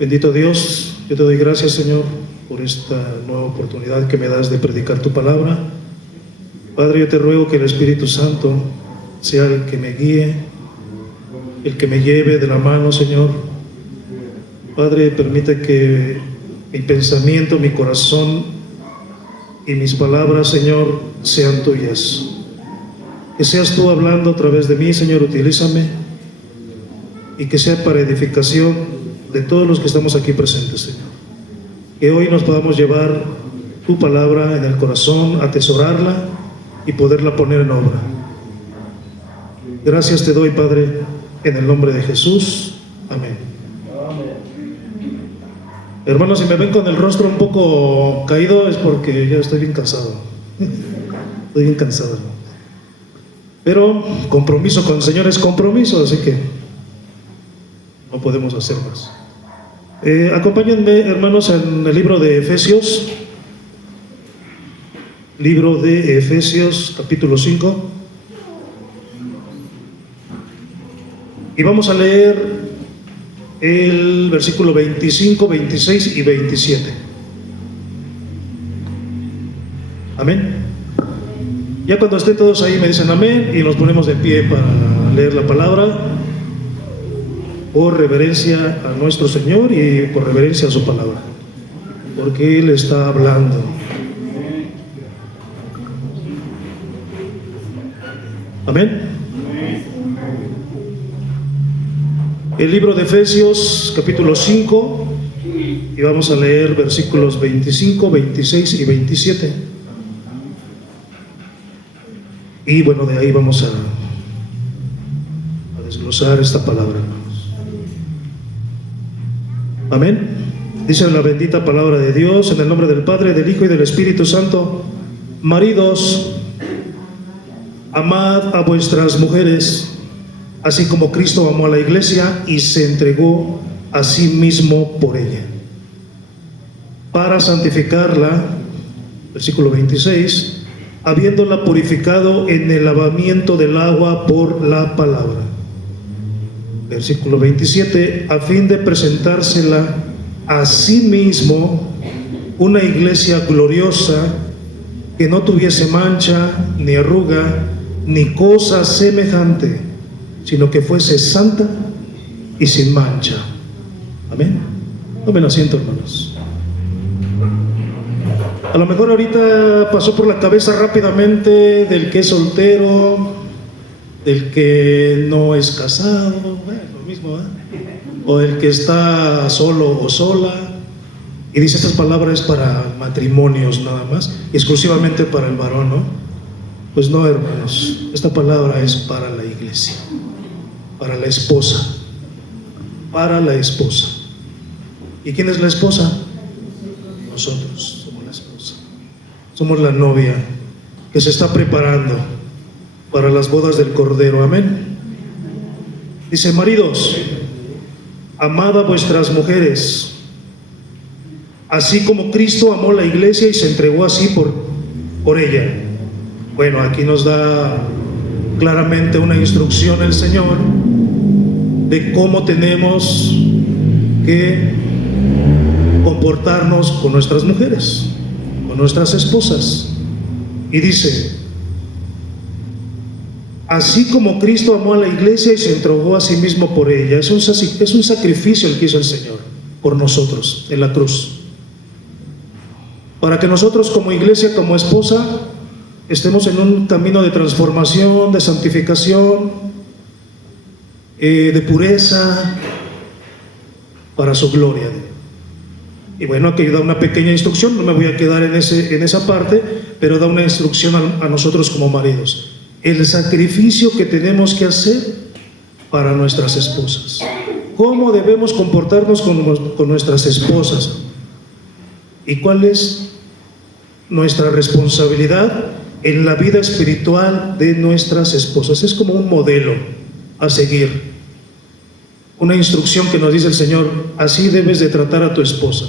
Bendito Dios, yo te doy gracias, Señor, por esta nueva oportunidad que me das de predicar tu palabra. Padre, yo te ruego que el Espíritu Santo sea el que me guíe, el que me lleve de la mano, Señor. Padre, permite que mi pensamiento, mi corazón y mis palabras, Señor, sean tuyas. Que seas tú hablando a través de mí, Señor, utilízame, y que sea para edificación de todos los que estamos aquí presentes, Señor. Que hoy nos podamos llevar tu palabra en el corazón, atesorarla y poderla poner en obra. Gracias te doy, Padre, en el nombre de Jesús. Amén. Hermanos, si me ven con el rostro un poco caído es porque ya estoy bien cansado. Estoy bien cansado. Pero compromiso con el Señor es compromiso, así que no podemos hacer más. Acompáñenme, hermanos, en el libro de Efesios. Libro de Efesios, capítulo 5. Y vamos a leer el versículo 25, 26 y 27. Amén. Ya cuando estén todos ahí me dicen amén y nos ponemos de pie para leer la palabra, por reverencia a nuestro Señor y por reverencia a su palabra, porque Él está hablando. Amén. El libro de Efesios, capítulo 5, y vamos a leer versículos 25, 26 y 27. Y bueno, de ahí vamos a desglosar esta palabra. Amén. Dice la bendita palabra de Dios, en el nombre del Padre, del Hijo y del Espíritu Santo. Maridos, amad a vuestras mujeres, así como Cristo amó a la iglesia y se entregó a sí mismo por ella, para santificarla, versículo 26, habiéndola purificado en el lavamiento del agua por la palabra. Versículo 27, a fin de presentársela a sí mismo una iglesia gloriosa, que no tuviese mancha, ni arruga, ni cosa semejante, sino que fuese santa y sin mancha. Amén. Tomen asiento, hermanos. A lo mejor ahorita pasó por la cabeza rápidamente del que es soltero, del que no es casado, bueno, lo mismo, ¿eh? O del que está solo o sola, y dice estas palabras para matrimonios nada más, y exclusivamente para el varón, ¿no? Pues no, hermanos, esta palabra es para la iglesia, para la esposa, para la esposa. ¿Y quién es la esposa? Nosotros somos la esposa, somos la novia que se está preparando para las bodas del Cordero. Amén. Dice: maridos, amad a vuestras mujeres, así como Cristo amó la iglesia y se entregó así por ella. Bueno, aquí nos da claramente una instrucción el Señor de cómo tenemos que comportarnos con nuestras mujeres, con nuestras esposas. Y dice: así como Cristo amó a la iglesia y se entregó a sí mismo por ella. Es un sacrificio el que hizo el Señor por nosotros en la cruz, para que nosotros como iglesia, como esposa, estemos en un camino de transformación, de santificación, de pureza, para su gloria. Y bueno, aquí da una pequeña instrucción, no me voy a quedar en esa parte, pero da una instrucción a nosotros como maridos. El sacrificio que tenemos que hacer para nuestras esposas. ¿Cómo debemos comportarnos con nuestras esposas? ¿Y cuál es nuestra responsabilidad en la vida espiritual de nuestras esposas? Es como un modelo a seguir, una instrucción que nos dice el Señor: así debes de tratar a tu esposa.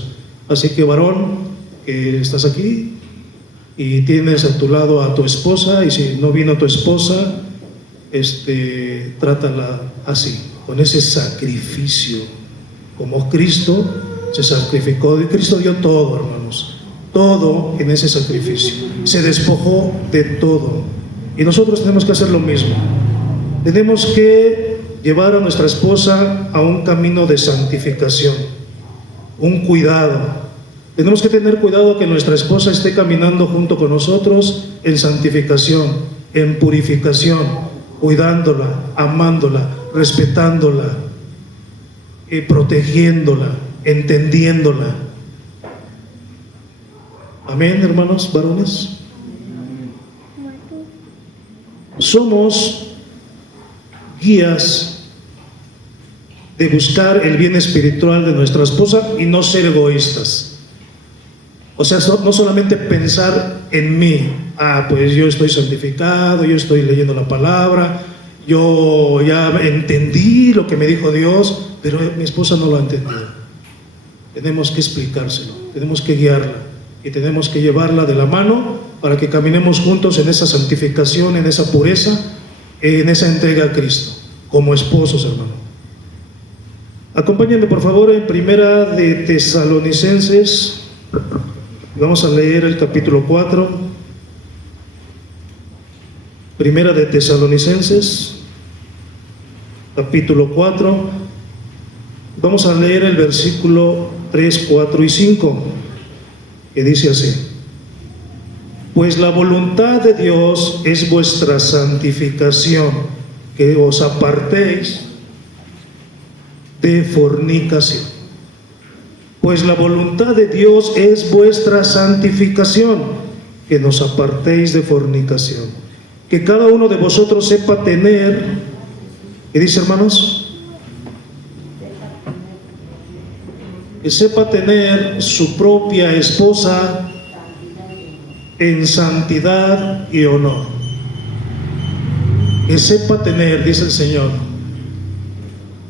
Así que, varón, que estás aquí y tienes a tu lado a tu esposa, y si no vino tu esposa, trátala así, con ese sacrificio, como Cristo se sacrificó. Cristo dio todo, hermanos, todo en ese sacrificio. Se despojó de todo. Y nosotros tenemos que hacer lo mismo. Tenemos que llevar a nuestra esposa a un camino de santificación, un cuidado. Tenemos que tener cuidado que nuestra esposa esté caminando junto con nosotros en santificación, en purificación, cuidándola, amándola, respetándola, protegiéndola, entendiéndola. Amén, hermanos varones. Somos guías de buscar el bien espiritual de nuestra esposa y no ser egoístas. O sea, no solamente pensar en mí. Pues yo estoy santificado, yo estoy leyendo la palabra, yo ya entendí lo que me dijo Dios, pero mi esposa no lo ha entendido. Tenemos que explicárselo, tenemos que guiarla y tenemos que llevarla de la mano para que caminemos juntos en esa santificación, en esa pureza, en esa entrega a Cristo, como esposos, hermano. Acompáñenme por favor en Primera de Tesalonicenses. Vamos a leer el capítulo 4. Primera de Tesalonicenses, capítulo 4. Vamos a leer el versículo 3, 4 y 5, que dice así: pues la voluntad de Dios es vuestra santificación, que os apartéis de fornicación. Pues la voluntad de Dios es vuestra santificación, que nos apartéis de fornicación. Que cada uno de vosotros sepa tener, ¿qué dice, hermanos? Que sepa tener su propia esposa en santidad y honor. Que sepa tener, dice el Señor,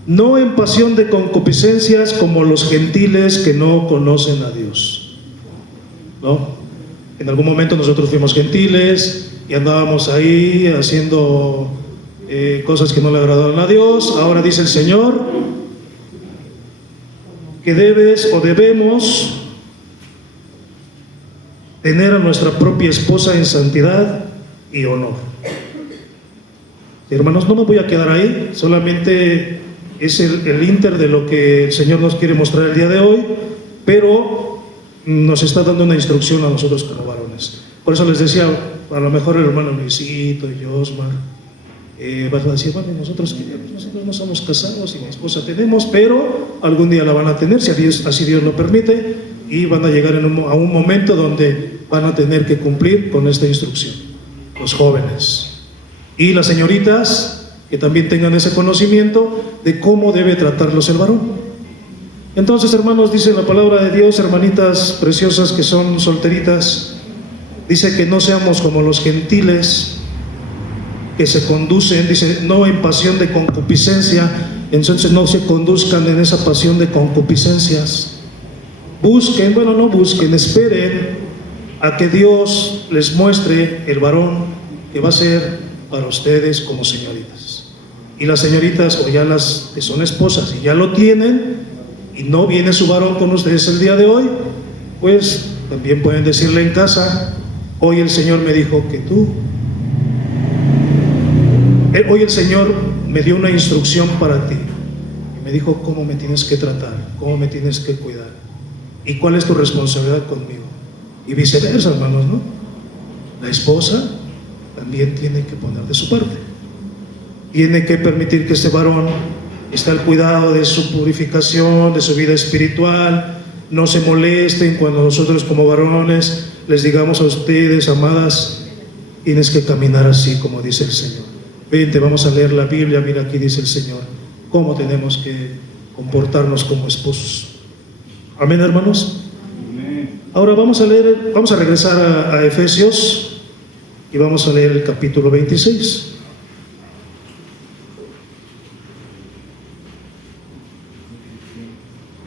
no en pasión de concupiscencias como los gentiles que no conocen a Dios. ¿No? En algún momento nosotros fuimos gentiles y andábamos ahí haciendo cosas que no le agradaron a Dios. Ahora dice el Señor que debemos tener a nuestra propia esposa en santidad y honor. Hermanos, no me voy a quedar ahí, solamente es el inter de lo que el Señor nos quiere mostrar el día de hoy, pero nos está dando una instrucción a nosotros como varones. Por eso les decía, a lo mejor el hermano Luisito y Osmar van a decir, bueno, nosotros no somos casados y mi esposa tenemos, pero algún día la van a tener, si así Dios lo permite, y van a llegar a un momento donde van a tener que cumplir con esta instrucción, los jóvenes. Y las señoritas, que también tengan ese conocimiento de cómo debe tratarlos el varón. Entonces, hermanos, dice la palabra de Dios, hermanitas preciosas que son solteritas, dice que no seamos como los gentiles que se conducen, dice, no en pasión de concupiscencia. Entonces no se conduzcan en esa pasión de concupiscencias. Busquen, bueno, no busquen, esperen a que Dios les muestre el varón que va a ser para ustedes como señoritas. Y las señoritas, o ya las que son esposas y ya lo tienen, y no viene su varón con ustedes el día de hoy, pues también pueden decirle en casa, hoy el Señor me dijo que hoy el Señor me dio una instrucción para ti, y me dijo cómo me tienes que tratar, cómo me tienes que cuidar, y cuál es tu responsabilidad conmigo, y viceversa, hermanos, ¿no? La esposa también tiene que poner de su parte. Tiene que permitir que este varón esté al cuidado de su purificación, de su vida espiritual. No se molesten cuando nosotros como varones les digamos a ustedes, amadas, tienes que caminar así como dice el Señor. Vente, vamos a leer la Biblia. Mira, aquí dice el Señor cómo tenemos que comportarnos como esposos. Amén, hermanos. Ahora vamos a regresar a Efesios y vamos a leer el capítulo 26.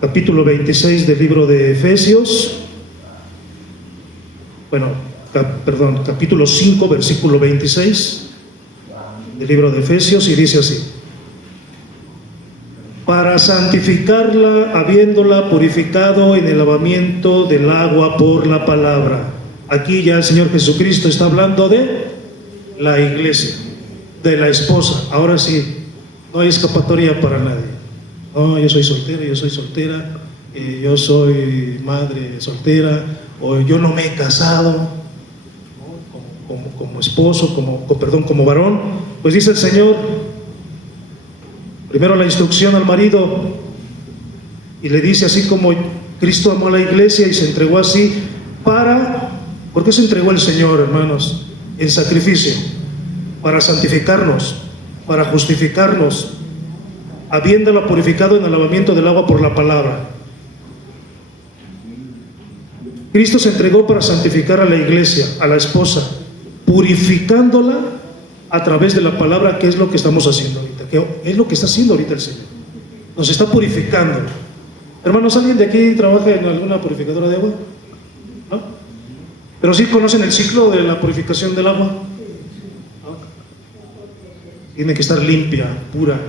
Capítulo 26 del libro de Efesios, capítulo 5, versículo 26 del libro de Efesios, y dice así: para santificarla, habiéndola purificado en el lavamiento del agua por la palabra. Aquí ya el Señor Jesucristo está hablando de la iglesia, de la esposa. Ahora sí, no hay escapatoria para nadie. No, yo soy soltera, yo soy madre soltera, o yo no me he casado, ¿no? Como esposo, como varón. Pues dice el Señor, primero la instrucción al marido, y le dice: así como Cristo amó a la iglesia y se entregó así ¿por qué se entregó el Señor, hermanos? En sacrificio, para santificarnos, para justificarnos, habiéndola purificado en el lavamiento del agua por la palabra. Cristo se entregó para santificar a la iglesia, a la esposa, purificándola a través de la palabra, que es lo que estamos haciendo ahorita, que es lo que está haciendo ahorita el Señor. Nos está purificando. Hermanos, ¿alguien de aquí trabaja en alguna purificadora de agua? ¿No? Pero sí conocen el ciclo de la purificación del agua. ¿No? Tiene que estar limpia, pura.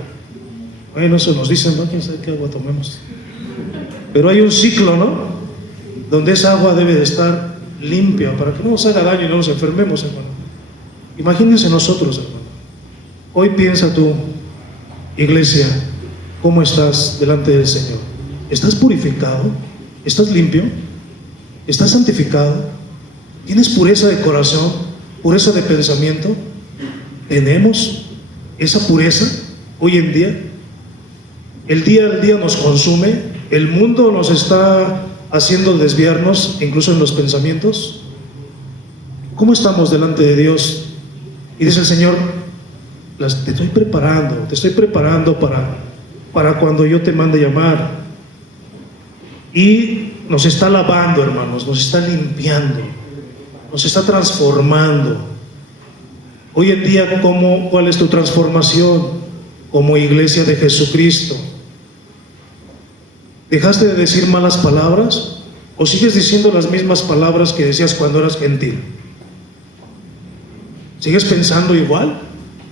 Bueno, eso nos dicen, ¿no? ¿Quién sabe qué agua tomemos? Pero hay un ciclo, ¿no? Donde esa agua debe de estar limpia para que no nos haga daño y no nos enfermemos, hermano. Imagínense nosotros, hermano. Hoy piensa tú, iglesia, ¿cómo estás delante del Señor? ¿Estás purificado? ¿Estás limpio? ¿Estás santificado? ¿Tienes pureza de corazón? ¿Pureza de pensamiento? ¿Tenemos esa pureza hoy en día? El día al día nos consume, el mundo nos está haciendo desviarnos, incluso en los pensamientos. ¿Cómo estamos delante de Dios? Y dice el Señor: te estoy preparando para cuando yo te mande llamar. Y nos está lavando, hermanos, nos está limpiando, nos está transformando. Hoy en día, ¿cuál es tu transformación como iglesia de Jesucristo? ¿Dejaste de decir malas palabras o sigues diciendo las mismas palabras que decías cuando eras gentil? ¿Sigues pensando igual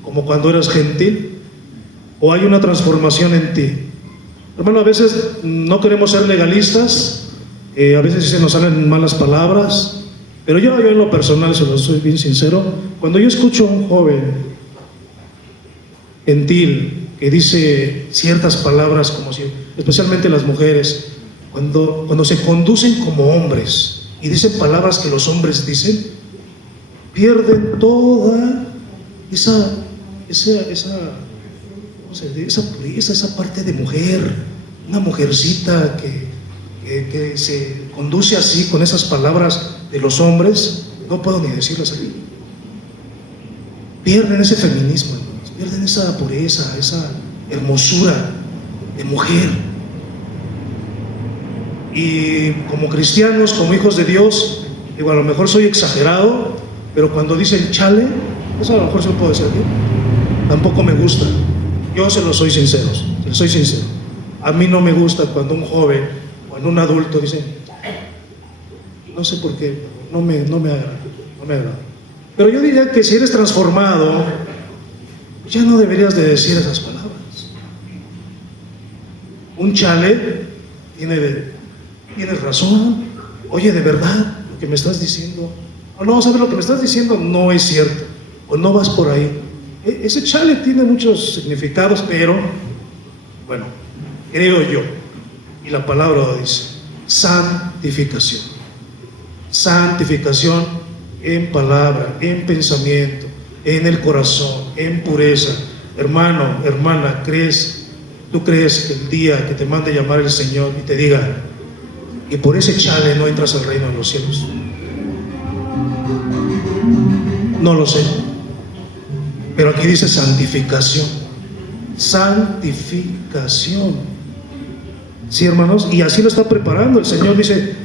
como cuando eras gentil? ¿O hay una transformación en ti? Hermano, a veces no queremos ser legalistas, a veces se nos salen malas palabras, pero yo en lo personal, se lo soy bien sincero, cuando yo escucho a un joven gentil que dice ciertas palabras, como si, especialmente las mujeres, cuando se conducen como hombres y dicen palabras que los hombres dicen, pierden toda esa pureza, esa parte de mujer, una mujercita que se conduce así con esas palabras de los hombres, no puedo ni decirlas aquí. Pierden ese feminismo, hermanos, pierden esa pureza, esa hermosura de mujer. Y como cristianos, como hijos de Dios, digo, a lo mejor soy exagerado, pero cuando dicen chale, eso a lo mejor se lo puedo decir aquí, tampoco me gusta. Yo se lo soy sincero. A mí no me gusta cuando un joven, cuando un adulto dice, no sé por qué, no me agrada. Pero yo diría que si eres transformado, ya no deberías de decir esas palabras. Un chale, tienes razón, oye, de verdad, lo que me estás diciendo, o no, sabes, lo que me estás diciendo no es cierto, o no vas por ahí. Ese chale tiene muchos significados, pero, bueno, creo yo, y la palabra lo dice, santificación. Santificación en palabra, en pensamiento, en el corazón, en pureza. Hermano, hermana, ¿tú crees que el día que te mande llamar el Señor y te diga, y por ese chale no entras al reino de los cielos? No lo sé. Pero aquí dice santificación. Santificación. Sí, hermanos, y así lo está preparando el Señor. Dice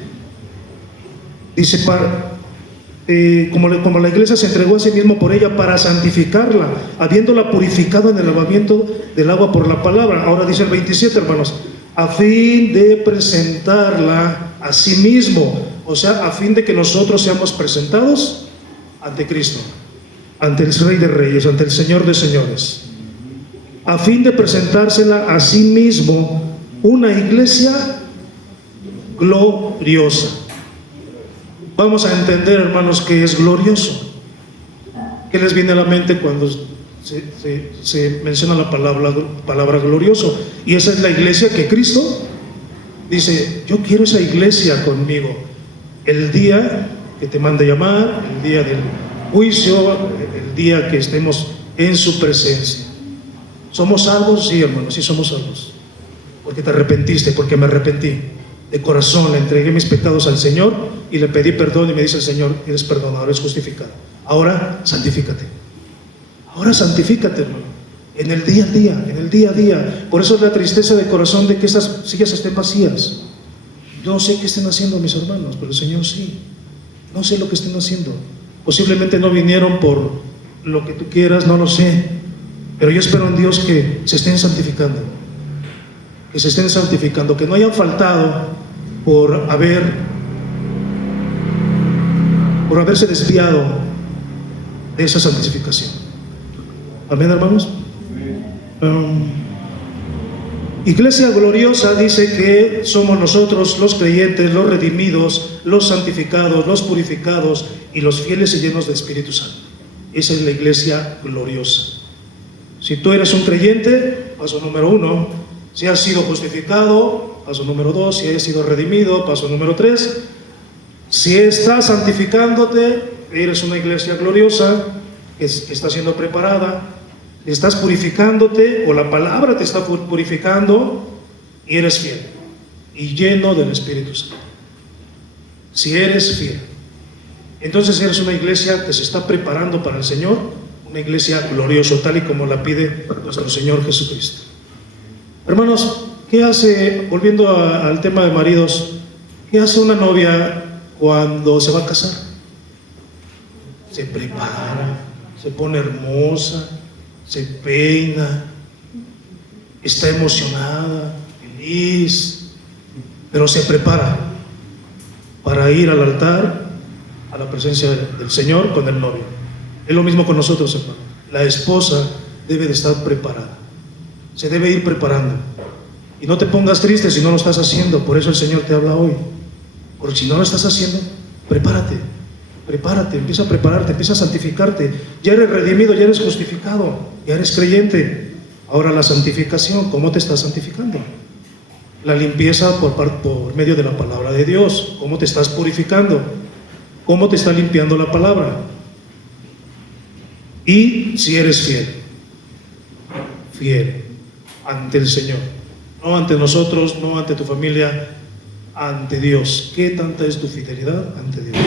como la iglesia se entregó a sí mismo por ella para santificarla, habiéndola purificado en el lavamiento del agua por la palabra. Ahora dice el 27, hermanos, a fin de presentarla a sí mismo, o sea, a fin de que nosotros seamos presentados ante Cristo, ante el Rey de Reyes, ante el Señor de Señores. a fin de presentársela a sí mismo una iglesia gloriosa. Vamos a entender, hermanos, qué es glorioso. ¿Qué les viene a la mente cuando se menciona la palabra glorioso? Y esa es la iglesia que Cristo dice: yo quiero esa iglesia conmigo. El día que te mande llamar, el día del juicio, el día que estemos en su presencia. ¿Somos salvos? Sí, hermanos, sí somos salvos. Porque te arrepentiste, porque me arrepentí. De corazón le entregué mis pecados al Señor y le pedí perdón, y me dice el Señor: eres perdonado, eres justificado. Ahora santifícate. Ahora santifícate, hermano. En el día a día, en el día a día. Por eso es la tristeza de corazón de que estas sillas estén vacías. Yo no sé qué estén haciendo mis hermanos, pero el Señor sí. No sé lo que estén haciendo. Posiblemente no vinieron por lo que tú quieras, no lo sé. Pero yo espero en Dios que se estén santificando. Que se estén santificando, que no hayan faltado por haberse desviado de esa santificación. Amén, hermanos. Iglesia gloriosa dice que somos nosotros los creyentes, los redimidos, los santificados, los purificados y los fieles y llenos de Espíritu Santo. Esa es la iglesia gloriosa. Si tú eres un creyente, paso número 1. Si has sido justificado, paso número 2. Si has sido redimido, paso número 3. Si estás santificándote, eres una iglesia gloriosa que está siendo preparada. Estás purificándote, o la palabra te está purificando, y eres fiel y lleno del Espíritu Santo. Si eres fiel, entonces eres una iglesia que se está preparando para el Señor, una iglesia gloriosa, tal y como la pide nuestro Señor Jesucristo. Hermanos, ¿qué hace, volviendo al tema de maridos, qué hace una novia cuando se va a casar? Se prepara, se pone hermosa, se peina, está emocionada, feliz, pero se prepara para ir al altar, a la presencia del Señor con el novio. Es lo mismo con nosotros, hermano. La esposa debe de estar preparada, se debe ir preparando. Y no te pongas triste si no lo estás haciendo. Por eso el Señor te habla hoy. Porque si no lo estás haciendo, prepárate. Prepárate, empieza a prepararte, empieza a santificarte. Ya eres redimido, ya eres justificado, ya eres creyente. Ahora la santificación, ¿cómo te estás santificando? La limpieza por medio de la palabra de Dios. ¿Cómo te estás purificando? ¿Cómo te está limpiando la palabra? Y si eres fiel ante el Señor, no ante nosotros, no ante tu familia, ante Dios. ¿Qué tanta es tu fidelidad ante Dios?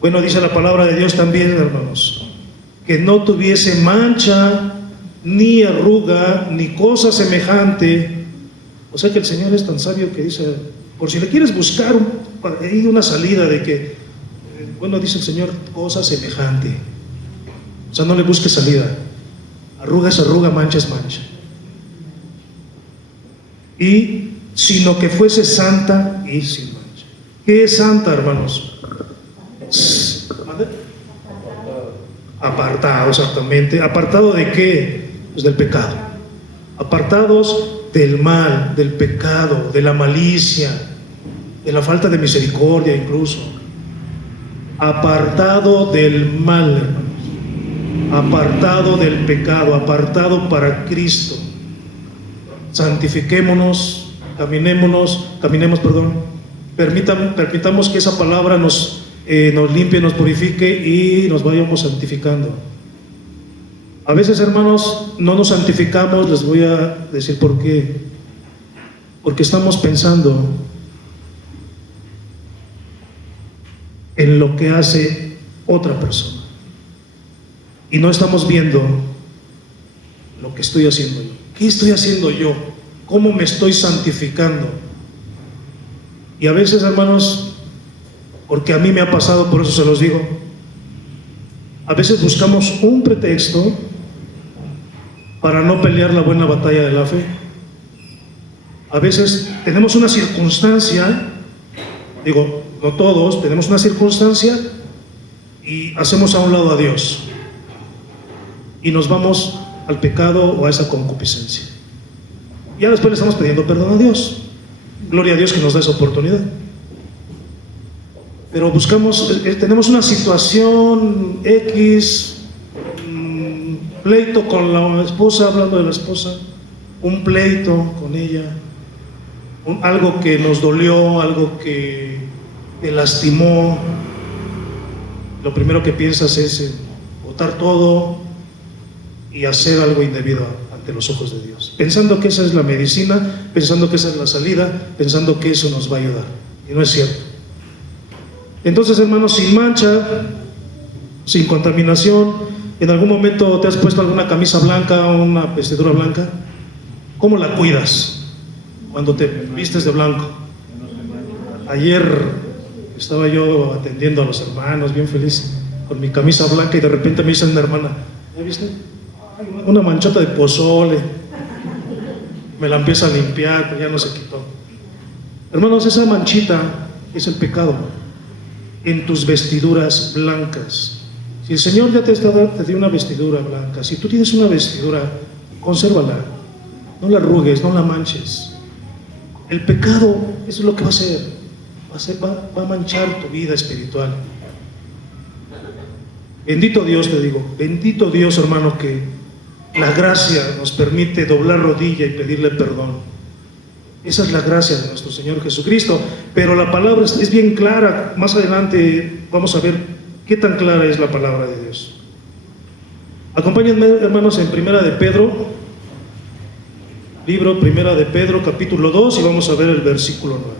Bueno, dice la palabra de Dios también, hermanos, que no tuviese mancha, ni arruga, ni cosa semejante. O sea que el Señor es tan sabio que dice, por si le quieres buscar una salida de que, bueno, dice el Señor, cosa semejante. O sea, no le busques salida. Arruga es arruga, mancha es mancha. Y sino que fuese santa y sin mancha. ¿Qué es santa, hermanos? Apartado, exactamente. ¿Apartado de qué? Pues del pecado. Apartados del mal, del pecado, de la malicia, de la falta de misericordia incluso. Apartado del mal, hermanos. Apartado del pecado, apartado para Cristo. Santifiquémonos, caminemos, permitamos que esa palabra nos limpie, nos purifique y nos vayamos santificando. A veces, hermanos, no nos santificamos. Les voy a decir por qué. Porque estamos pensando en lo que hace otra persona y no estamos viendo lo que estoy haciendo yo. ¿Qué estoy haciendo yo? ¿Cómo me estoy santificando? Y a veces, hermanos, porque a mí me ha pasado, por eso se los digo, a veces buscamos un pretexto para no pelear la buena batalla de la fe. A veces tenemos una circunstancia, digo, no todos, tenemos una circunstancia y hacemos a un lado a Dios y nos vamos al pecado o a esa concupiscencia. Ya después le estamos pidiendo perdón a Dios. Gloria a Dios que nos da esa oportunidad. Pero tenemos una situación X, pleito con la esposa, hablando de la esposa, un pleito con ella, algo que nos dolió, algo que te lastimó. Lo primero que piensas es botar todo y hacer algo indebido ante los ojos de Dios, pensando que esa es la medicina, pensando que esa es la salida, pensando que eso nos va a ayudar, y no es cierto. Entonces, hermanos, sin mancha, sin contaminación, ¿en algún momento te has puesto alguna camisa blanca o una vestidura blanca? ¿Cómo la cuidas cuando te vistes de blanco? Ayer estaba yo atendiendo a los hermanos, bien feliz, con mi camisa blanca, y de repente me dice una hermana: ¿ya viste? Una manchota de pozole. Me la empieza a limpiar, pero ya no se quitó. Hermanos, esa manchita es el pecado en tus vestiduras blancas. Si el Señor ya te dio una vestidura blanca, si tú tienes una vestidura, consérvala, no la arrugues, no la manches. El pecado, eso es lo que va a hacer, va a manchar tu vida espiritual. Bendito Dios, te digo, bendito Dios, hermano, que la gracia nos permite doblar rodilla y pedirle perdón. Esa es la gracia de nuestro Señor Jesucristo. Pero la palabra es bien clara. Más adelante vamos a ver qué tan clara es la palabra de Dios. Acompáñenme, hermanos, en Primera de Pedro, libro Primera de Pedro, capítulo 2, y vamos a ver el versículo 9.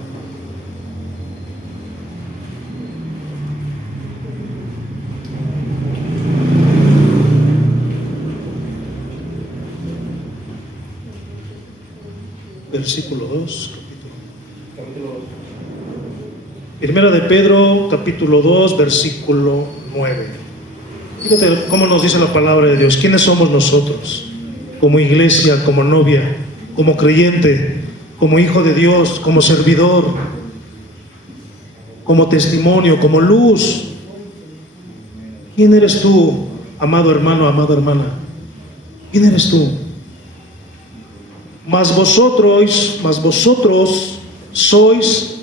Versículo 2, capítulo 2. Primera de Pedro, capítulo 2, versículo 9. Fíjate cómo nos dice la palabra de Dios. ¿Quiénes somos nosotros? Como iglesia, como novia, como creyente, como hijo de Dios, como servidor, como testimonio, como luz. ¿Quién eres tú, amado hermano, amada hermana? ¿Quién eres tú? Mas vosotros sois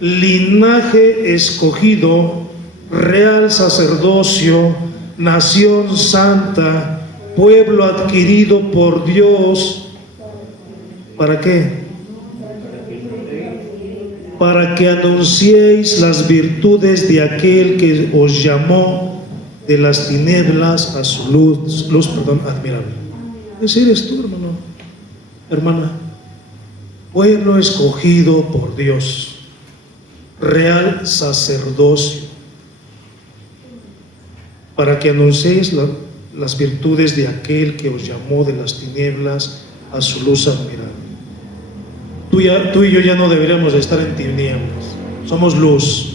linaje escogido, real sacerdocio, nación santa, pueblo adquirido por Dios. ¿Para qué? Para que anunciéis las virtudes de aquel que os llamó de las tinieblas a su luz admirable. Ese eres tú, hermano, hermana. Pueblo escogido por Dios, real sacerdocio, para que anunciéis las virtudes de aquel que os llamó de las tinieblas a su luz admirable. Tú y yo ya no deberíamos de estar en tinieblas, somos luz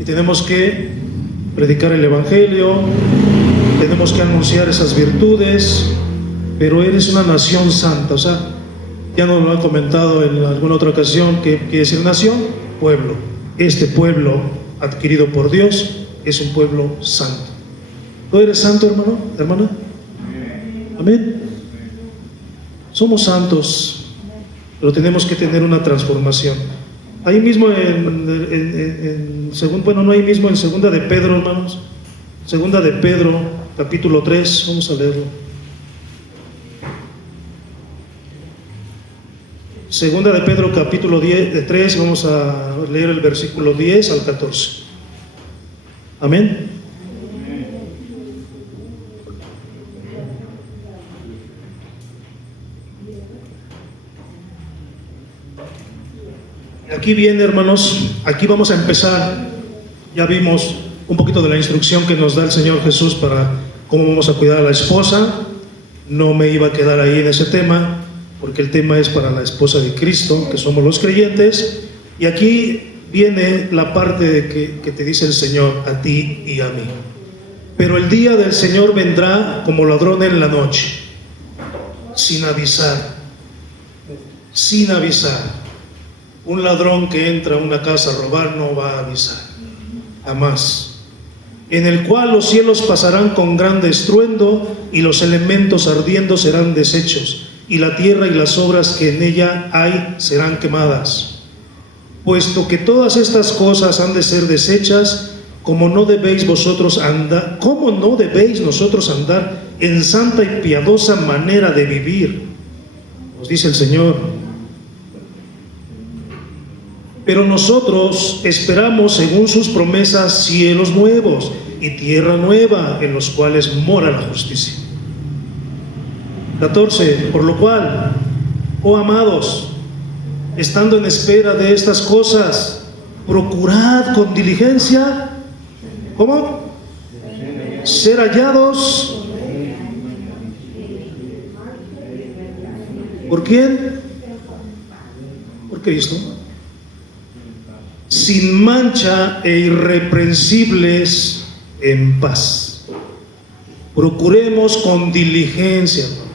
y tenemos que predicar el Evangelio, tenemos que anunciar esas virtudes, pero eres una nación santa. O sea, ya nos lo han comentado en alguna otra ocasión, que quiere decir nación, pueblo. Este pueblo adquirido por Dios es un pueblo santo. ¿Tú eres santo, hermano, hermana? Amén. Somos santos, pero tenemos que tener una transformación. Ahí mismo no ahí mismo en Segunda de Pedro, hermanos. Segunda de Pedro, capítulo 3, vamos a leerlo. Segunda de Pedro, capítulo 3, vamos a leer el versículo 10 al 14. Amén. Aquí viene, hermanos, aquí vamos a empezar. Ya vimos un poquito de la instrucción que nos da el Señor Jesús para cómo vamos a cuidar a la esposa. No me iba a quedar ahí en ese tema, porque el tema es para la esposa de Cristo, que somos los creyentes. Y aquí viene la parte de que te dice el Señor a ti y a mí. Pero el día del Señor vendrá como ladrón en la noche, sin avisar. Sin avisar. Un ladrón que entra a una casa a robar no va a avisar, jamás. en el cual los cielos pasarán con grande estruendo, y los elementos ardiendo serán deshechos, y la tierra y las obras que en ella hay serán quemadas. Puesto que todas estas cosas han de ser deshechas, ¿cómo no debéis nosotros andar en santa y piadosa manera de vivir? Nos dice el Señor. Pero nosotros esperamos, según sus promesas, cielos nuevos y tierra nueva, en los cuales mora la justicia. 14. Por lo cual, oh amados, estando en espera de estas cosas, procurad con diligencia, ¿cómo? Ser hallados. ¿Por quién? Por Cristo. Sin mancha e irreprensibles en paz. Procuremos con diligencia, hermanos,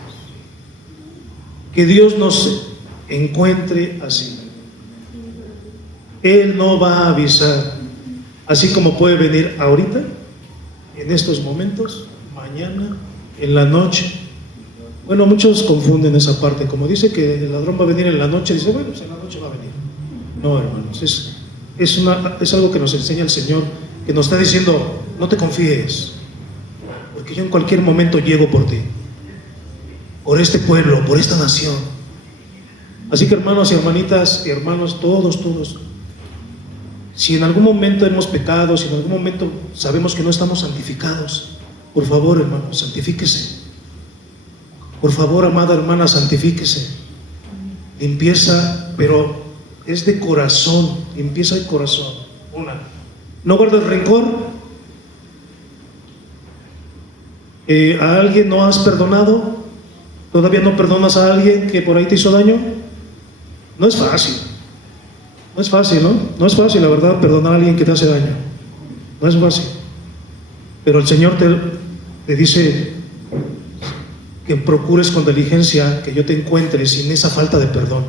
que Dios nos encuentre así. Él no va a avisar, así como puede venir ahorita, en estos momentos, mañana, en la noche. Bueno, muchos confunden esa parte, como dice que el ladrón va a venir en la noche, dice, bueno, pues en la noche va a venir. No, hermanos, es algo que nos enseña el Señor, que nos está diciendo, no te confíes, porque yo en cualquier momento llego por ti, por este pueblo, por esta nación. Así que, hermanos y hermanitas y hermanos, todos, si en algún momento hemos pecado, si en algún momento sabemos que no estamos santificados, por favor, hermanos, santifíquese. Por favor, amada hermana, santifíquese. Limpieza, pero es de corazón, limpieza de corazón. No guardes rencor. ¿A alguien no has perdonado? ¿Todavía no perdonas a alguien que por ahí te hizo daño? No es fácil. No es fácil, ¿no? No es fácil, la verdad, perdonar a alguien que te hace daño. No es fácil. Pero el Señor te dice que procures con diligencia que yo te encuentre sin esa falta de perdón.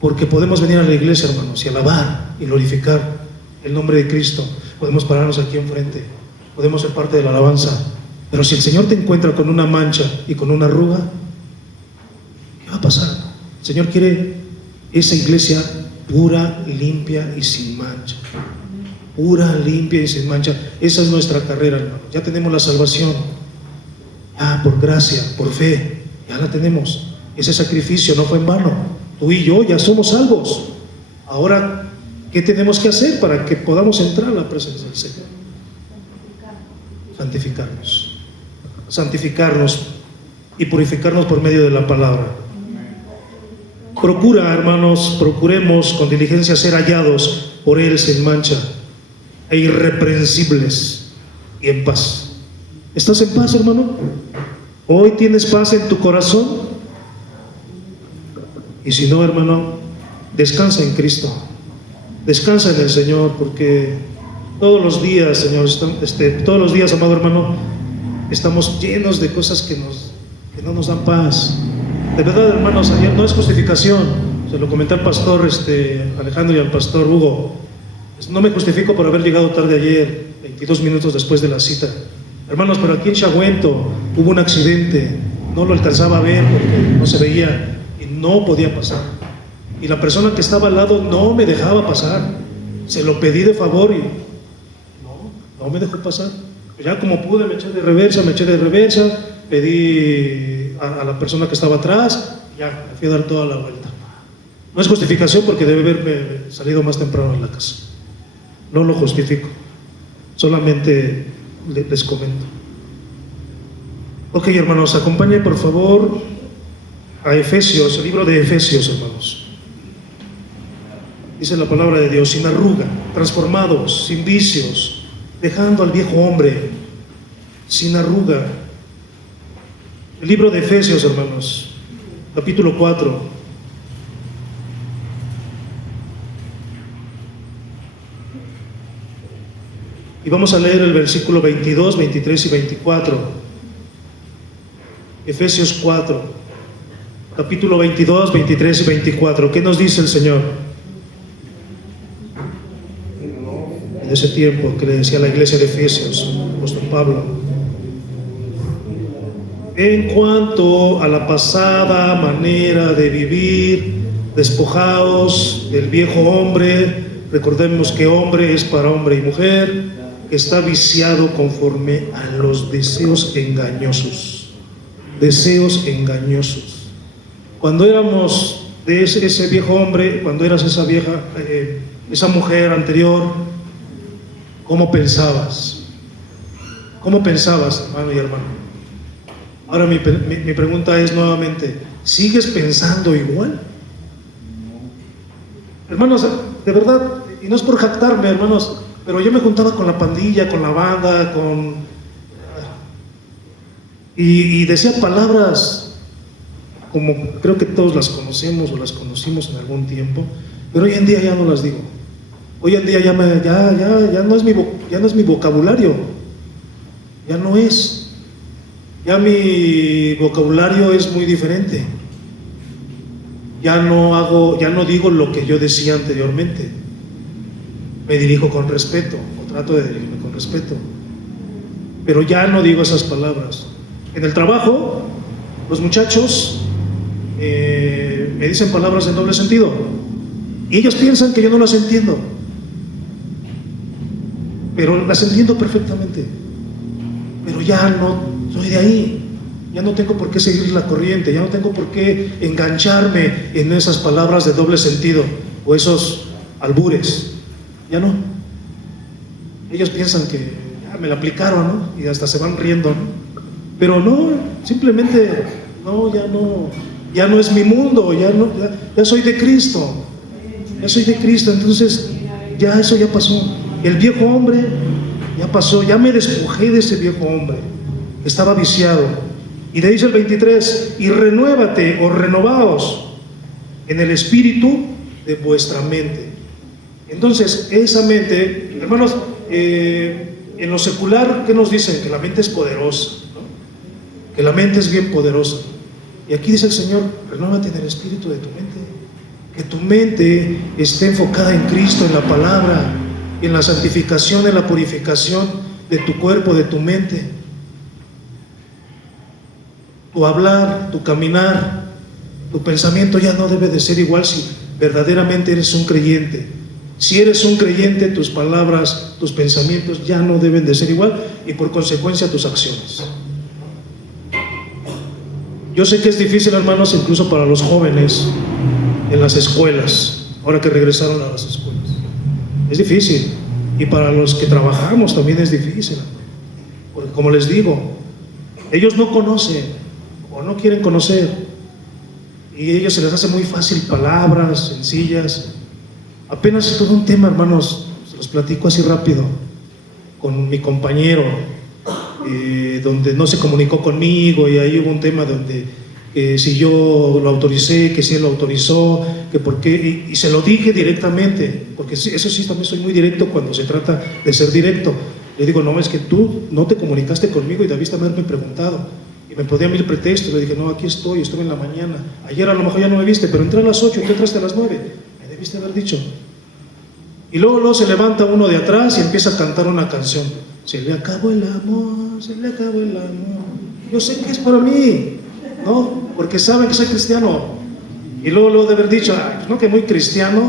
Porque podemos venir a la iglesia, hermanos, y alabar y glorificar el nombre de Cristo. Podemos pararnos aquí enfrente, podemos ser parte de la alabanza. Pero si el Señor te encuentra con una mancha y con una arruga, ¿qué va a pasar? El Señor quiere esa iglesia pura, limpia y sin mancha. Pura, limpia y sin mancha. Esa es nuestra carrera, hermano. Ya tenemos la salvación. Por gracia, por fe, ya la tenemos. Ese sacrificio no fue en vano. Tú y yo ya somos salvos. Ahora, ¿qué tenemos que hacer para que podamos entrar a la presencia del Señor? Santificarnos y purificarnos por medio de la palabra. Procura, hermanos, procuremos con diligencia ser hallados por Él sin mancha e irreprensibles y en paz. ¿Estás en paz, hermano? ¿Hoy tienes paz en tu corazón? Y si no, hermano, descansa en Cristo, descansa en el Señor, porque todos los días, Señor, todos los días, amado hermano, estamos llenos de cosas que no nos dan paz. De verdad, hermanos, ayer no es justificación, se lo comenté al pastor Alejandro y al pastor Hugo. No me justifico por haber llegado tarde ayer, 22 minutos después de la cita. Hermanos, pero aquí en Chagüento hubo un accidente, no lo alcanzaba a ver porque no se veía y no podía pasar. Y la persona que estaba al lado no me dejaba pasar. Se lo pedí de favor y no me dejó pasar. Ya como pude me eché de reversa, pedí a la persona que estaba atrás, ya me fui a dar toda la vuelta. No es justificación porque debe haberme salido más temprano en la casa. No lo justifico, solamente les comento. Ok, hermanos, acompáñenme por favor a Efesios, el libro de Efesios, hermanos. Dice la palabra de Dios: sin arruga, transformados, sin vicios, dejando al viejo hombre, sin arruga. El libro de Efesios, hermanos, capítulo 4. Y vamos a leer el versículo 22, 23 y 24. Efesios 4, capítulo 22, 23 y 24. ¿Qué nos dice el Señor? de ese tiempo que le decía a la iglesia de Efesios, el apóstol Pablo. En cuanto a la pasada manera de vivir, despojaos del viejo hombre. Recordemos que hombre es para hombre y mujer, que está viciado conforme a los deseos engañosos. Deseos engañosos. Cuando éramos de ese viejo hombre, cuando eras esa mujer anterior, ¿cómo pensabas? ¿Cómo pensabas, hermano y hermana? Ahora mi pregunta es nuevamente, ¿sigues pensando igual? Hermanos, de verdad, y no es por jactarme, hermanos, pero yo me juntaba con la pandilla, con la banda, y decía palabras como creo que todos las conocemos o las conocimos en algún tiempo, pero hoy en día ya no las digo. Hoy en día ya no es mi vocabulario, ya no es. Ya mi vocabulario es muy diferente. Ya no digo lo que yo decía anteriormente. Me dirijo con respeto, o trato de dirigirme con respeto. Pero ya no digo esas palabras. En el trabajo, los muchachos me dicen palabras en doble sentido. Y ellos piensan que yo no las entiendo. Pero las entiendo perfectamente. Pero ya no soy de ahí, ya no tengo por qué seguir la corriente, ya no tengo por qué engancharme en esas palabras de doble sentido o esos albures, ya no. Ellos piensan que ya me la aplicaron, ¿no? Y hasta se van riendo, ¿no? Pero no, simplemente no, ya no es mi mundo, ya soy de Cristo, entonces ya eso ya pasó. El viejo hombre ya pasó, ya me despojé de ese viejo hombre. Estaba viciado. Y le dice el 23, y renuévate o renovaos en el espíritu de vuestra mente. Entonces, esa mente, hermanos, en lo secular, ¿qué nos dicen? Que la mente es poderosa, ¿no? Que la mente es bien poderosa. Y aquí dice el Señor, renuévate en el espíritu de tu mente. Que tu mente esté enfocada en Cristo, en la palabra, en la santificación, en la purificación de tu cuerpo, de tu mente. Tu hablar, tu caminar, tu pensamiento ya no debe de ser igual si verdaderamente eres un creyente. Si eres un creyente, tus palabras, tus pensamientos ya no deben de ser igual y por consecuencia tus acciones. Yo sé que es difícil, hermanos, incluso para los jóvenes en las escuelas, ahora que regresaron a las escuelas. Es difícil. Y para los que trabajamos también es difícil. Porque como les digo, ellos no conocen o no quieren conocer, y a ellos se les hace muy fácil palabras sencillas. Apenas todo un tema, hermanos, se los platico así rápido, con mi compañero, donde no se comunicó conmigo, y ahí hubo un tema donde si yo lo autoricé, que si él lo autorizó, que por qué, y se lo dije directamente, porque eso sí, también soy muy directo cuando se trata de ser directo. Le digo, no, es que tú no te comunicaste conmigo y debiste haberme preguntado. Y me podía mil pretextos. Le dije, no, aquí estuve en la mañana. Ayer a lo mejor ya no me viste, pero entré a las 8 y tú entraste a las 9. Me debiste haber dicho. Y luego se levanta uno de atrás y empieza a cantar una canción. Se le acabó el amor, se le acabó el amor. Yo sé que es para mí, ¿no? Porque saben que soy cristiano. Y luego de haber dicho, pues no, que muy cristiano,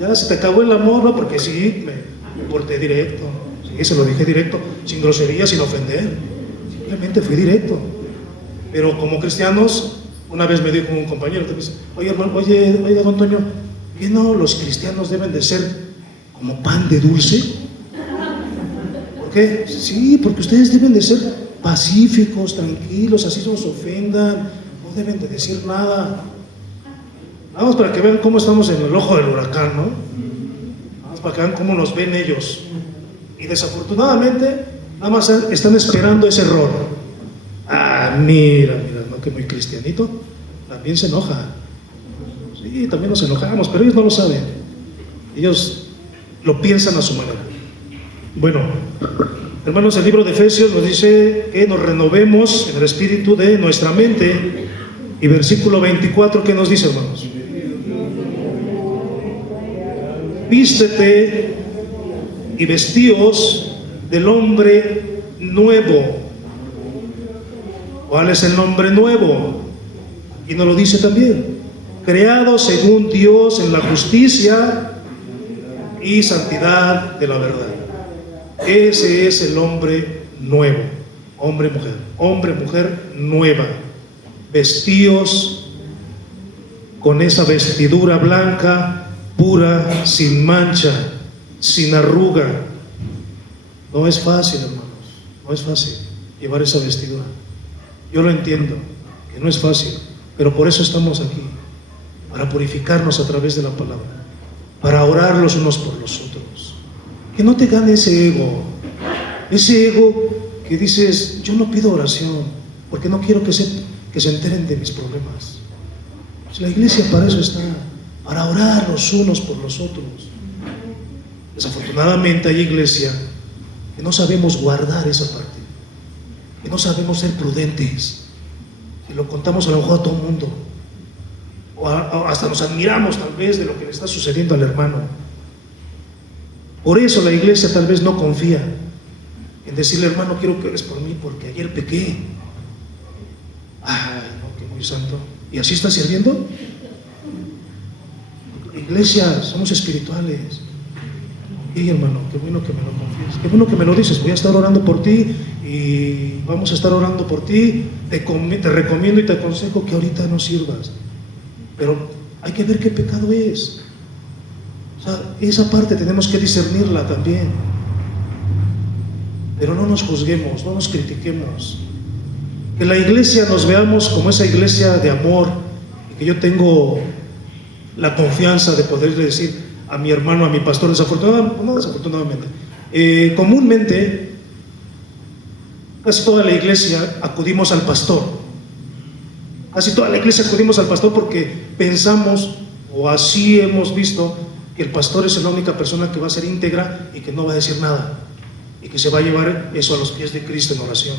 ya se te acabó el amor, ¿no? Porque sí, me porté directo. Sí, se lo dije directo, sin grosería, sin ofender. Simplemente fui directo. Pero como cristianos, una vez me dijo un compañero, oye hermano, oiga don Toño, ¿qué no los cristianos deben de ser como pan de dulce? ¿Por qué? Sí, porque ustedes deben de ser pacíficos, tranquilos, así no se ofendan, no deben de decir nada. Vamos para que vean cómo estamos en el ojo del huracán, ¿no? Vamos para que vean cómo nos ven ellos. Y desafortunadamente, nada más están esperando ese error. Ah, mira, no, que muy cristianito, también se enoja. Sí, también nos enojamos, pero ellos no lo saben. Ellos lo piensan a su manera. Bueno, hermanos, el libro de Efesios nos dice que nos renovemos en el espíritu de nuestra mente. Y versículo 24, ¿qué nos dice, hermanos? Vístete y vestíos del hombre nuevo. ¿Cuál es el hombre nuevo? Y nos lo dice también: creado según Dios en la justicia y santidad de la verdad. Ese es el hombre nuevo, hombre, mujer nueva. Vestíos con esa vestidura blanca, pura, sin mancha, sin arruga. No es fácil, hermanos, no es fácil llevar esa vestidura. Yo lo entiendo, que no es fácil, pero por eso estamos aquí, para purificarnos a través de la palabra, para orar los unos por los otros. Que no te gane ese ego que dices: yo no pido oración porque no quiero que se enteren de mis problemas. Pues la iglesia para eso está, para orar los unos por los otros. Desafortunadamente hay iglesia que no sabemos guardar esa parte, que no sabemos ser prudentes, que lo contamos a lo mejor a todo el mundo, o hasta nos admiramos tal vez de lo que le está sucediendo al hermano. Por eso la iglesia tal vez no confía en decirle: hermano, quiero que ores por mí porque ayer pequé. Ay, no, que muy santo. ¿Y así está sirviendo? Iglesia, somos espirituales. Y hermano, qué bueno que me lo confíes, qué bueno que me lo dices. Voy a estar orando por ti y vamos a estar orando por ti. Te recomiendo y te aconsejo que ahorita no sirvas, pero hay que ver qué pecado es. O sea, esa parte tenemos que discernirla también. Pero no nos juzguemos, no nos critiquemos. Que la iglesia nos veamos como esa iglesia de amor, y que yo tengo la confianza de poderle decir a mi hermano, a mi pastor, desafortunadamente, comúnmente casi toda la iglesia acudimos al pastor. Casi toda la iglesia acudimos al pastor porque pensamos, o así hemos visto, que el pastor es la única persona que va a ser íntegra y que no va a decir nada, y que se va a llevar eso a los pies de Cristo en oración.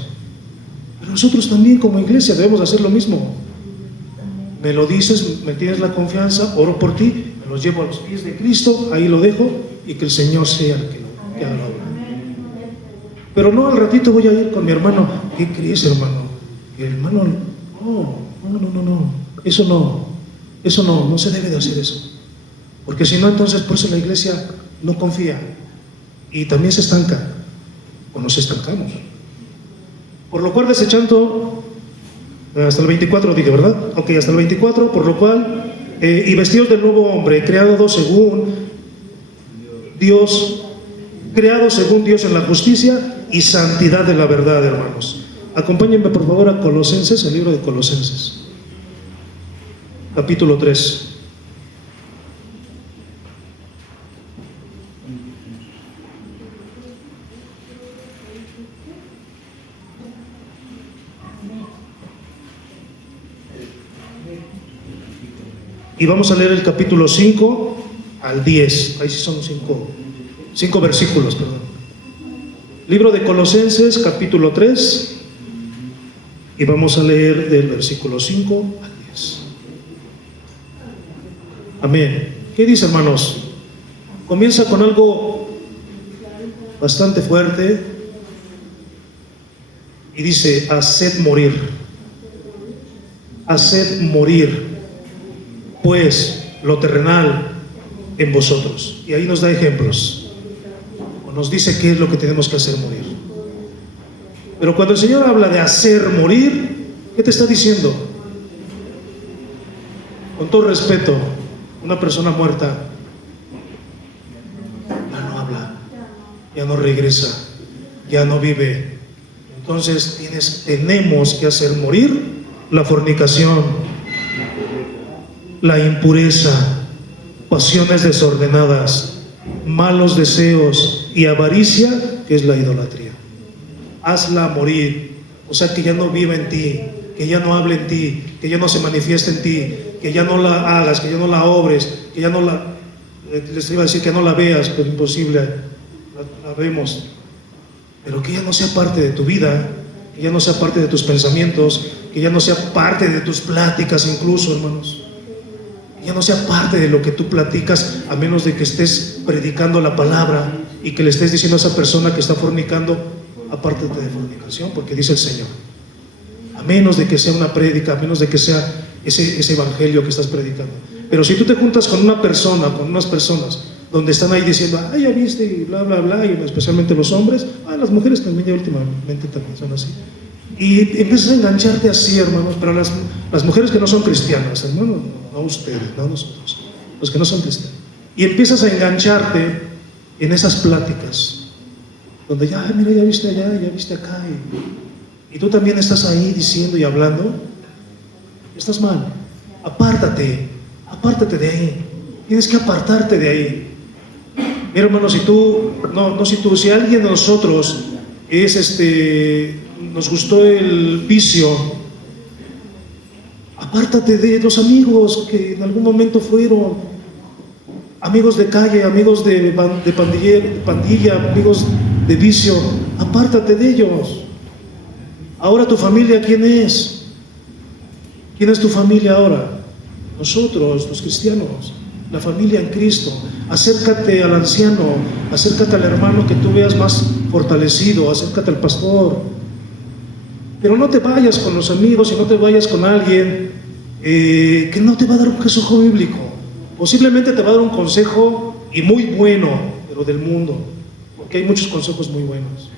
Pero nosotros también como iglesia debemos hacer lo mismo. Me lo dices, me tienes la confianza, oro por ti, me los llevo a los pies de Cristo, ahí lo dejo, y que el Señor sea el que haga la obra. Pero no al ratito voy a ir con mi hermano. ¿Qué crees, hermano? El hermano, no, eso no se debe de hacer eso. Porque si no, entonces por eso la iglesia no confía y también se estanca, o nos estancamos. Por lo cual, desechando, hasta el 24 dije, ¿verdad? Ok, hasta el 24, por lo cual, y vestidos del nuevo hombre, creado según Dios en la justicia y santidad de la verdad, hermanos. Acompáñenme por favor a Colosenses, el libro de Colosenses, capítulo 3. Y vamos a leer el capítulo 5 al 10. Ahí sí son 5 versículos, perdón. Libro de Colosenses, capítulo 3. Y vamos a leer del versículo 5 al 10. Amén. ¿Qué dice, hermanos? Comienza con algo bastante fuerte. Y dice: haced morir. Haced morir pues lo terrenal en vosotros. Y ahí nos da ejemplos, o nos dice qué es lo que tenemos que hacer morir. Pero cuando el Señor habla de hacer morir, ¿qué te está diciendo? Con todo respeto, una persona muerta ya no habla, ya no regresa, ya no vive. Entonces tenemos que hacer morir la fornicación, la impureza, pasiones desordenadas, malos deseos y avaricia, que es la idolatría. Hazla morir, o sea, que ya no viva en ti, que ya no hable en ti, que ya no se manifieste en ti, que ya no la hagas, que ya no la obres, que ya no la, les iba a decir que no la veas, pero imposible, la vemos, pero que ya no sea parte de tu vida, que ya no sea parte de tus pensamientos, que ya no sea parte de tus pláticas incluso, hermanos. Ya no sea parte de lo que tú platicas, a menos de que estés predicando la palabra y que le estés diciendo a esa persona que está fornicando, apártate de fornicación, porque dice el Señor. A menos de que sea una prédica, a menos de que sea ese evangelio que estás predicando. Pero si tú te juntas con una persona, con unas personas, donde están ahí diciendo, ay, ya viste, y bla, bla, bla, y especialmente los hombres, las mujeres también ya últimamente también son así. Y empiezas a engancharte así, hermanos, pero las mujeres que no son cristianas, hermanos, no ustedes, no nosotros, los que no son cristianos. Y empiezas a engancharte en esas pláticas, donde ya, mira, ya viste allá, ya viste acá, y tú también estás ahí diciendo y hablando, estás mal. Apártate de ahí, tienes que apartarte de ahí. Mira, hermano, si alguien de nosotros nos gustó el vicio, apártate de los amigos que en algún momento fueron amigos de calle, amigos de pandilla, amigos de vicio, apártate de ellos. Ahora tu familia, ¿quién es? ¿Quién es tu familia ahora? Nosotros, los cristianos, la familia en Cristo. Acércate al anciano, acércate al hermano que tú veas más fortalecido, acércate al pastor. Pero no te vayas con los amigos y no te vayas con alguien que no te va a dar un consejo bíblico. Posiblemente te va a dar un consejo y muy bueno, pero del mundo, porque hay muchos consejos muy buenos.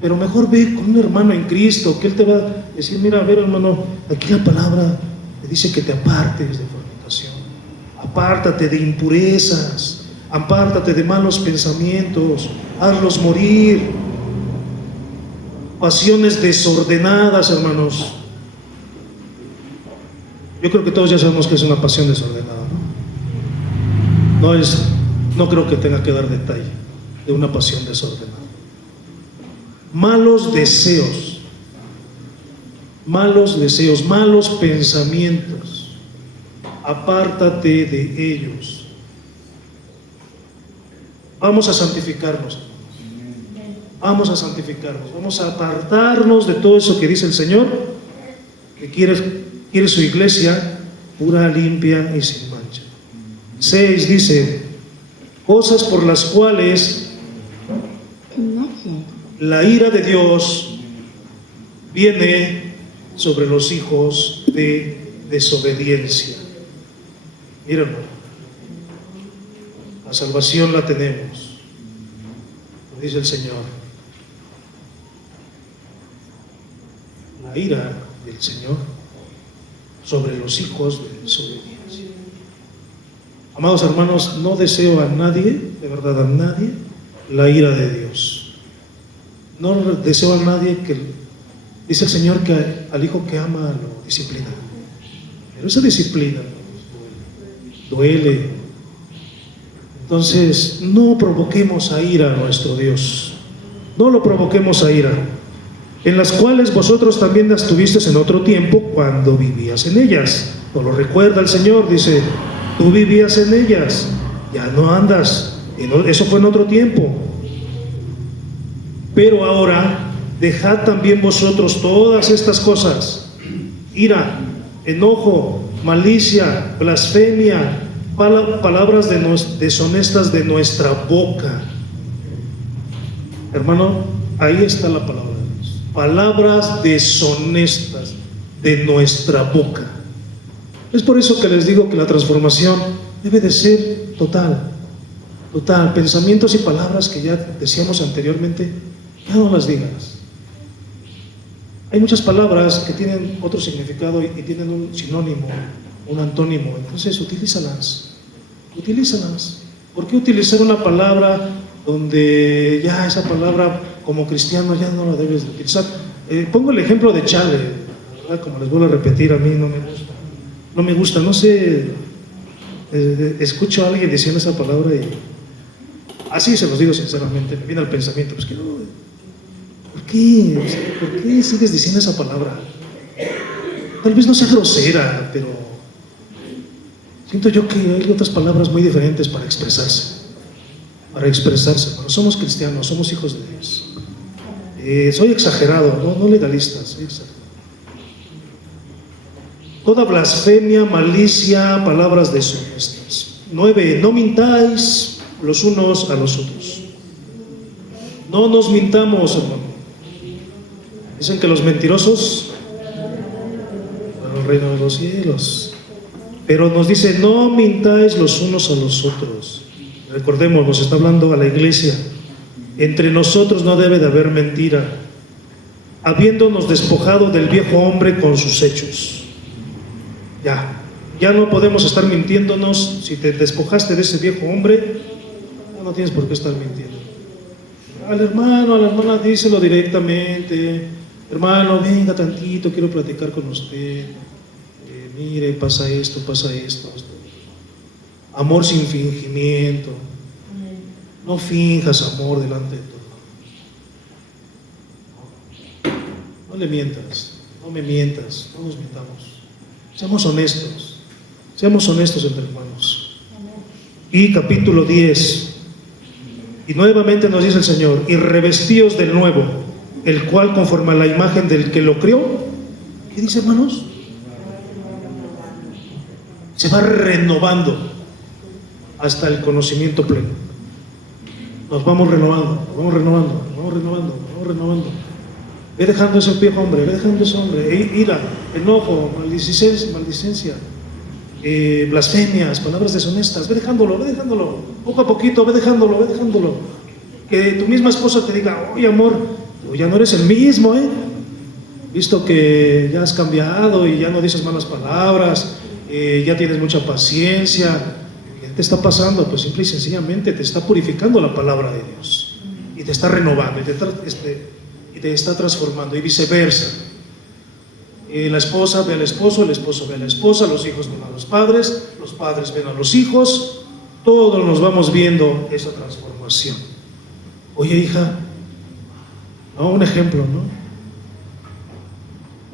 Pero mejor ve con un hermano en Cristo, que él te va a decir, mira, a ver, hermano, aquí la palabra te dice que te apartes de fornicación, apártate de impurezas, apártate de malos pensamientos, hazlos morir. Pasiones desordenadas, hermanos. Yo creo que todos ya sabemos que es una pasión desordenada, ¿no? No creo que tenga que dar detalle de una pasión desordenada. Malos deseos, malos pensamientos, apártate de ellos. Vamos a santificarnos, vamos a apartarnos de todo eso que dice el Señor, que quiere su iglesia pura, limpia y sin mancha. 6 dice, cosas por las cuales la ira de Dios viene sobre los hijos de desobediencia. Miren, la salvación la tenemos, lo dice el Señor. La ira del Señor sobre los hijos de desobediencia. Amados hermanos, no deseo a nadie, de verdad a nadie, la ira de Dios. No deseo a nadie dice el Señor que al hijo que ama lo disciplina. Pero esa disciplina duele. Entonces, no provoquemos a ira a nuestro Dios. No lo provoquemos a ira. En las cuales vosotros también las tuvisteis en otro tiempo cuando vivías en ellas. ¿No lo recuerda el Señor? Dice, tú vivías en ellas, ya no andas. Eso fue en otro tiempo. Pero ahora, dejad también vosotros todas estas cosas: ira, enojo, malicia, blasfemia, palabras deshonestas de nuestra boca. Hermano, ahí está la palabra de Dios. Palabras deshonestas de nuestra boca. Es por eso que les digo que la transformación debe de ser total. Pensamientos y palabras que ya decíamos anteriormente, ya no las digas. Hay muchas palabras que tienen otro significado y tienen un sinónimo, un antónimo. Entonces, utilízalas. ¿Por qué utilizar una palabra donde ya esa palabra como cristiano ya no la debes de utilizar? Pongo el ejemplo de chale, ¿verdad? Como les vuelvo a repetir, a mí no me gusta, no sé, escucho a alguien diciendo esa palabra y así se los digo sinceramente, me viene al pensamiento, pues que no, ¿por qué sigues diciendo esa palabra? Tal vez no sea grosera, pero siento yo que hay otras palabras muy diferentes para expresarse. Bueno, somos cristianos, somos hijos de Dios. Soy exagerado, no legalista, soy exagerado. Toda blasfemia, malicia, palabras deshonestas. 9, no mintáis los unos a los otros. No nos mintamos, hermano. Dicen que los mentirosos van al reino de los cielos. Pero nos dice, no mintáis los unos a los otros. Recordemos, nos está hablando a la iglesia. Entre nosotros no debe de haber mentira, habiéndonos despojado del viejo hombre con sus hechos. Ya no podemos estar mintiéndonos. Si te despojaste de ese viejo hombre, no tienes por qué estar mintiendo. Al hermano, a la hermana, díselo directamente. Hermano, venga tantito, quiero platicar con usted. Mire, pasa esto. Amor sin fingimiento. No finjas amor delante de tu hermano. No le mientas, no me mientas, no nos mintamos. Seamos honestos entre hermanos. Y capítulo 10. Y nuevamente nos dice el Señor, y revestíos del nuevo, el cual conforme a la imagen del que lo crió. ¿Qué dice, hermanos? Se va renovando hasta el conocimiento pleno. Nos vamos renovando. Ve dejando ese viejo hombre, ira, enojo, maldicencia, blasfemias, palabras deshonestas. Ve dejándolo, poco a poquito, ve dejándolo. Que tu misma esposa te diga, oye amor, tú ya no eres el mismo, visto que ya has cambiado y ya no dices malas palabras, ya tienes mucha paciencia. ¿Qué te está pasando? Pues simple y sencillamente te está purificando la palabra de Dios y te está renovando y te está transformando, y viceversa. La esposa ve al esposo, el esposo ve a la esposa, los hijos ven a los padres ven a los hijos. Todos nos vamos viendo esa transformación. Oye, hija, un ejemplo, ¿no?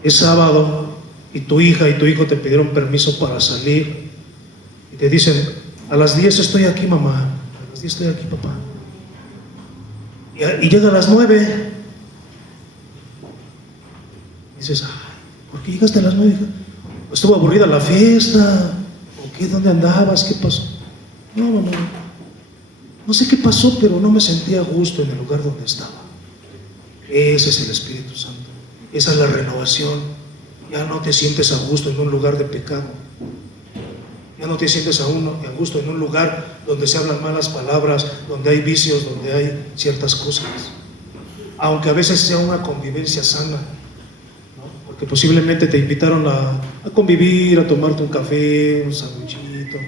Es sábado y tu hija y tu hijo te pidieron permiso para salir y te dicen, a las 10 estoy aquí, mamá, a las 10 estoy aquí, papá. Y llega a las 9. Dices, ¿por qué llegaste a las 9? ¿Estuvo aburrida la fiesta? ¿O qué? ¿Dónde andabas? ¿Qué pasó? No, mamá, no sé qué pasó, pero no me sentía a gusto en el lugar donde estaba. Ese es el Espíritu Santo. Esa es la renovación. Ya no te sientes a gusto en un lugar de pecado. Ya no te sientes a gusto en un lugar donde se hablan malas palabras, donde hay vicios, donde hay ciertas cosas. Aunque a veces sea una convivencia sana, porque posiblemente te invitaron a convivir, a tomarte un café, un sandwichito.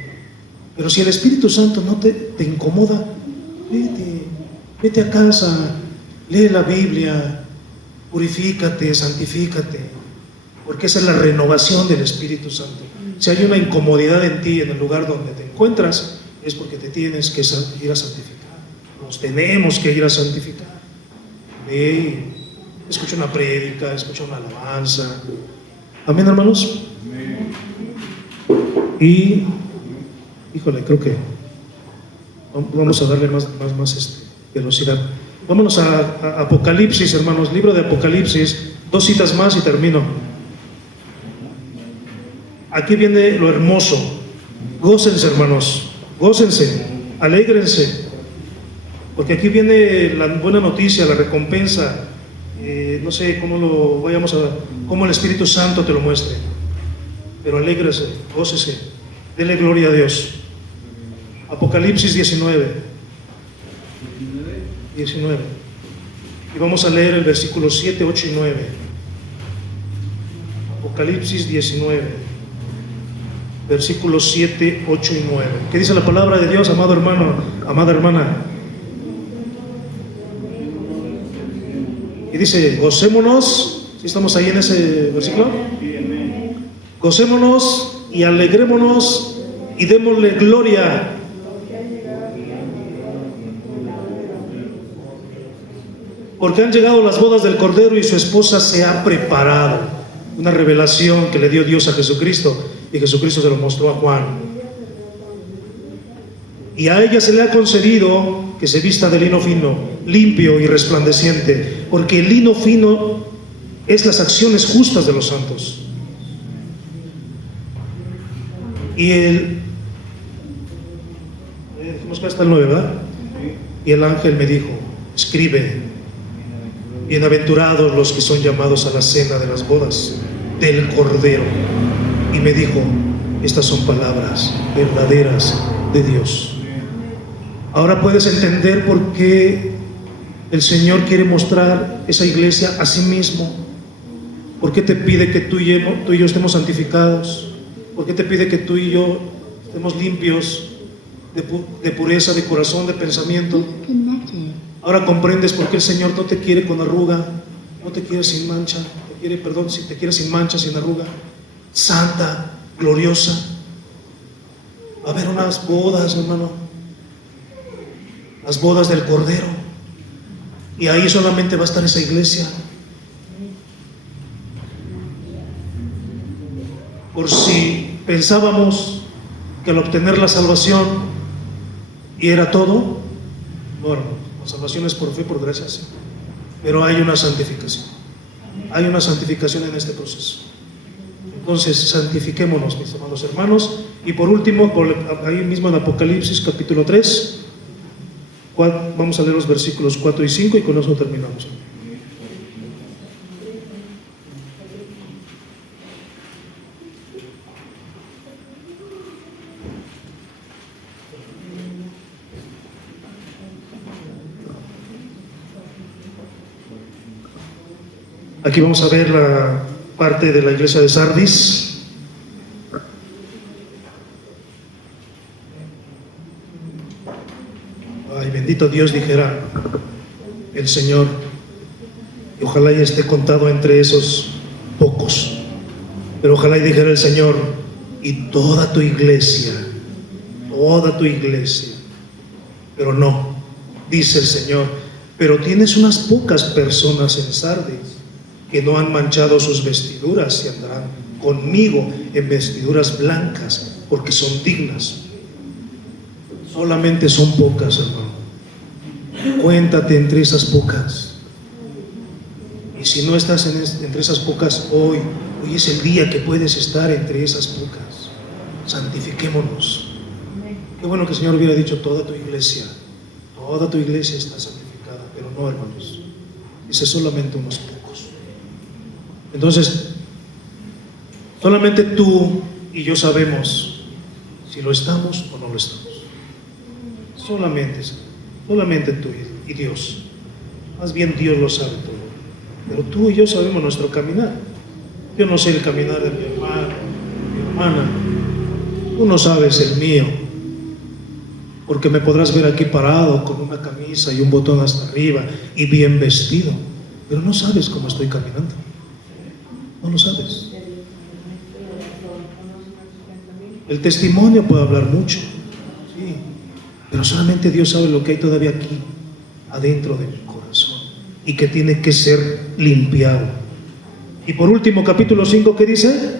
Pero si el Espíritu Santo no te incomoda, vete a casa, lee la Biblia, purifícate, santifícate, porque esa es la renovación del Espíritu Santo. Si hay una incomodidad en ti, en el lugar donde te encuentras, es porque te tienes que ir a santificar. Nos tenemos que ir a santificar. Ve, escucha una prédica, escucha una alabanza. Amén, hermanos. Y híjole, creo que vamos a darle más velocidad. Vámonos a Apocalipsis, hermanos, libro de Apocalipsis, 2 citas más y termino. Aquí viene lo hermoso. Gócense, hermanos, gócense, alégrense, porque aquí viene la buena noticia, la recompensa. No sé cómo cómo el Espíritu Santo te lo muestre, pero alégrese, gócese, dele gloria a Dios. Apocalipsis 19. Y vamos a leer el versículo 7, 8 y 9. Apocalipsis 19, versículos 7, 8 y 9. ¿Qué dice la palabra de Dios, amado hermano, amada hermana? Y dice, gocémonos. ¿Sí estamos ahí en ese versículo? Gocémonos y alegrémonos y démosle gloria. Porque han llegado las bodas del Cordero y su esposa se ha preparado. Una revelación que le dio Dios a Jesucristo, y Jesucristo se lo mostró a Juan. Y a ella se le ha concedido que se vista de lino fino, limpio y resplandeciente, porque el lino fino es las acciones justas de los santos. Y Vamos hasta el 9, ¿verdad? Y el ángel me dijo, escribe, bienaventurados los que son llamados a la cena de las bodas del Cordero. Y me dijo, estas son palabras verdaderas de Dios. Ahora puedes entender por qué el Señor quiere mostrar esa iglesia a sí mismo. ¿Por qué te pide que tú y yo estemos santificados? ¿Por qué te pide que tú y yo estemos limpios de pureza, de corazón, de pensamiento? Ahora comprendes por qué el Señor no te quiere con arruga, no te quiere sin mancha, te quiere sin mancha, sin arruga, santa, gloriosa. Va a haber unas bodas, hermano, las bodas del Cordero, y ahí solamente va a estar esa iglesia. Por si pensábamos que al obtener la salvación y era todo, bueno, la salvación es por fe, por gracia, sí, pero hay una santificación. Hay una santificación en este proceso. Entonces, santifiquémonos, mis amados hermanos. Y por último, ahí mismo en Apocalipsis capítulo 3, vamos a leer los versículos 4 y 5 y con eso terminamos. Aquí vamos a ver la parte de la iglesia de Sardis. Ay, bendito Dios, dijera el Señor, y ojalá y esté contado entre esos pocos, pero ojalá y dijera el Señor, y toda tu iglesia, pero no, dice el Señor, pero tienes unas pocas personas en Sardis que no han manchado sus vestiduras y andarán conmigo en vestiduras blancas, porque son dignas. Solamente son pocas, hermano. Cuéntate entre esas pocas. Y si no estás entre esas pocas, hoy es el día que puedes estar entre esas pocas. Santifiquémonos. Qué bueno que el Señor hubiera dicho toda tu iglesia está santificada, pero no, hermanos. Dice solamente unos pocos. Entonces, solamente tú y yo sabemos si lo estamos o no lo estamos. Solamente tú y Dios. Más bien Dios lo sabe todo. Pero tú y yo sabemos nuestro caminar. Yo no sé el caminar de mi hermano, de mi hermana. Tú no sabes el mío. Porque me podrás ver aquí parado con una camisa y un botón hasta arriba y bien vestido. Pero no sabes cómo estoy caminando. No lo sabes. El testimonio puede hablar mucho, sí, pero solamente Dios sabe lo que hay todavía aquí, adentro de mi corazón, y que tiene que ser limpiado. Y por último, capítulo 5, ¿qué dice?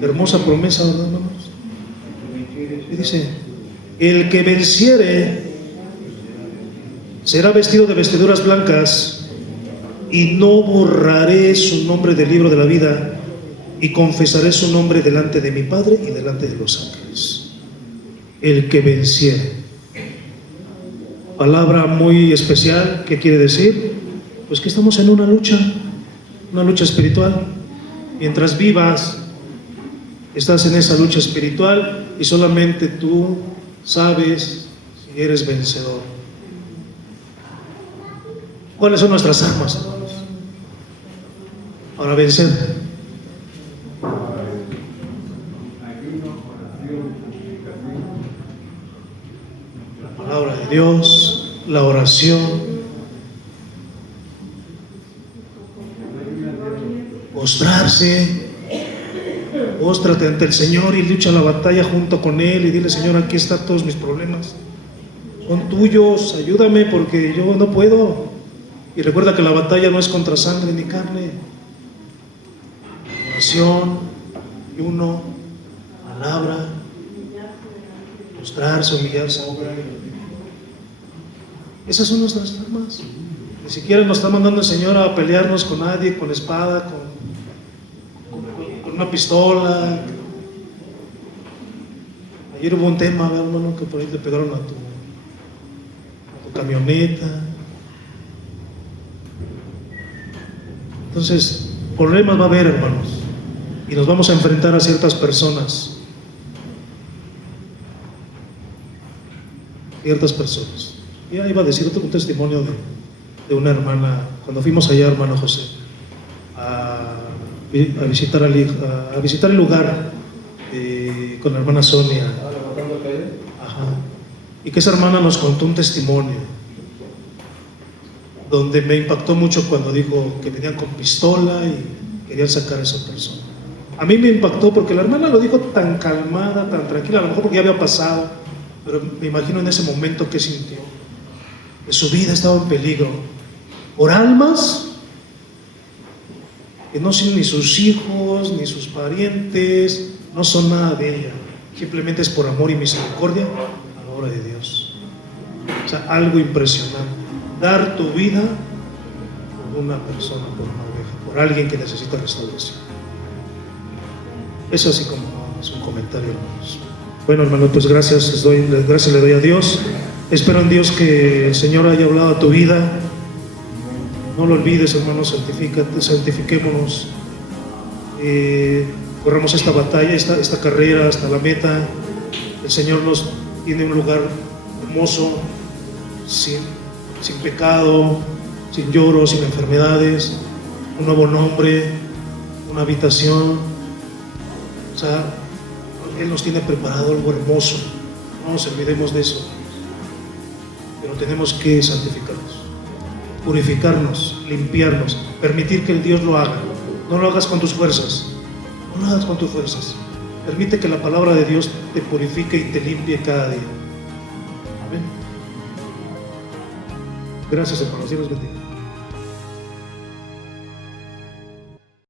Hermosa promesa, ¿verdad, hermanos? ¿Qué dice? El que venciere será vestido de vestiduras blancas, y no borraré su nombre del libro de la vida, y confesaré su nombre delante de mi Padre y delante de los ángeles. El que venciere. Palabra muy especial. ¿Qué quiere decir? Pues que estamos en una lucha espiritual. Mientras vivas, estás en esa lucha espiritual y solamente tú sabes si eres vencedor. ¿Cuáles son nuestras armas, hermanos, para vencer? La palabra de Dios, la oración, póstrate ante el Señor y lucha la batalla junto con Él y dile: Señor, aquí están todos mis problemas, son tuyos, ayúdame porque yo no puedo. Y recuerda que la batalla no es contra sangre ni carne. Oración, ayuno, palabra, mostrarse, humillarse. Esas son nuestras armas. Ni siquiera nos está mandando el Señor a pelearnos con nadie, con espada, con una pistola. Ayer hubo un tema, hermano, que por ahí le pegaron a tu camioneta. Entonces, problemas va a haber, hermanos, y nos vamos a enfrentar a ciertas personas. Ya iba a decir un testimonio de una hermana, cuando fuimos allá, hermano José, a visitar el lugar con la hermana Sonia. Ajá. Y que esa hermana nos contó un testimonio donde me impactó mucho cuando dijo que venían con pistola y querían sacar a esa persona. A mí me impactó porque la hermana lo dijo tan calmada, tan tranquila, a lo mejor porque ya había pasado, pero me imagino en ese momento que sintió, que su vida estaba en peligro por almas que no son ni sus hijos, ni sus parientes, no son nada de ella, simplemente es por amor y misericordia a la obra de Dios. O sea, algo impresionante, dar tu vida por una persona, por una oveja, por alguien que necesita restauración. Eso así como es un comentario, hermanos. Bueno, hermano, pues gracias le doy a Dios. Espero en Dios que el Señor haya hablado a tu vida. No lo olvides, hermano, santifiquémonos, corramos esta batalla, esta carrera hasta la meta. El Señor nos tiene un lugar hermoso, sin pecado, sin lloro, sin enfermedades, un nuevo nombre, una habitación. O sea, Él nos tiene preparado algo hermoso. No nos olvidemos de eso. Pero tenemos que santificarnos, purificarnos, limpiarnos, permitir que el Dios lo haga. No lo hagas con tus fuerzas, no lo hagas con tus fuerzas. Permite que la palabra de Dios te purifique y te limpie cada día. Amén. Gracias, hermanos. Dios los bendiga.